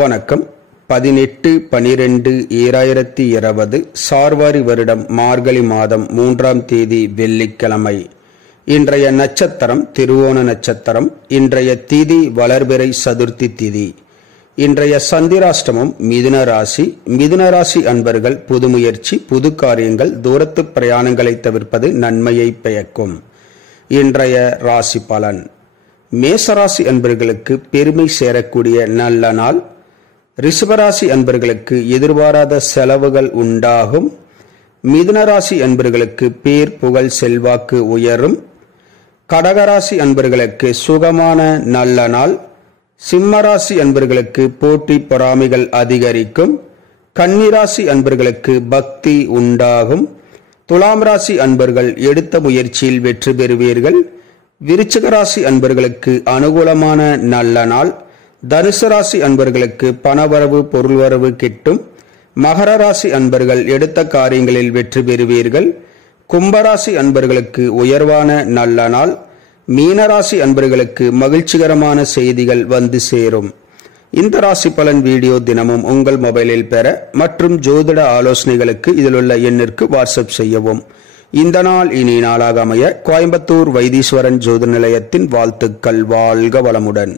வணக்கம். 18/12/2020 சார்வாரி வருடம் மார்கழி மாதம் 3ஆம் தேதி வெள்ளிக்கிழமை. இன்றைய நட்சத்திரம் திருவோண நட்சத்திரம். இன்றைய திதி வளர்பிறை சதுர்த்தி திதி. இன்றைய சந்திராஷ்டமம் மிதுன ராசி. மிதுன ராசி அன்பர்கள் புது முயற்சி, புது காரியங்கள், தூரத்து பிரயாணங்களை தவிர்ப்பது நன்மையை பயக்கும். இன்றைய ராசி பலன். மேசராசி அன்பர்களுக்கு பெருமை சேரக்கூடிய நல்ல நாள். ரிஷபராசி அன்பர்களுக்கு எதிர்பாராத செலவுகள் உண்டாகும். மிதுனராசி அன்பர்களுக்கு பேர், புகழ், செல்வாக்கு உயரும். கடகராசி அன்பர்களுக்கு சுகமான நல்ல நாள். சிம்மராசி அன்பர்களுக்கு போட்டி பொறாமைகள் அதிகரிக்கும். கன்னிராசி அன்பர்களுக்கு பக்தி உண்டாகும். துலாம் ராசி அன்பர்கள் எடுத்த முயற்சியில் வெற்றி பெறுவீர்கள். விருச்சிக ராசி அன்பர்களுக்கு அனுகூலமான நல்ல நாள். தனுசு ராசி அன்பர்களுக்கு பணவரவு, பொருள்வரவு கிட்டும். மகர ராசி அன்பர்கள் எடுத்த காரியங்களில் வெற்றி பெறுவீர்கள். கும்பராசி அன்பர்களுக்கு உயர்வான நல்ல நாள். மீனராசி அன்பர்களுக்கு மகிழ்ச்சிகரமான செய்திகள் வந்து சேரும். இந்த ராசி பலன் வீடியோ தினமும் உங்கள் மொபைலில் பெற மற்றும் ஜோதிட ஆலோசனைகளுக்கு இதில் உள்ள எண்ணிற்கு வாட்ஸ்அப் செய்யவும். இந்த நாள் இனி நாளாக அமைய கோயம்புத்தூர் வைத்தீஸ்வரன் ஜோதிட நிலையத்தின் வாழ்த்துக்கள். வாழ்க வளமுடன்.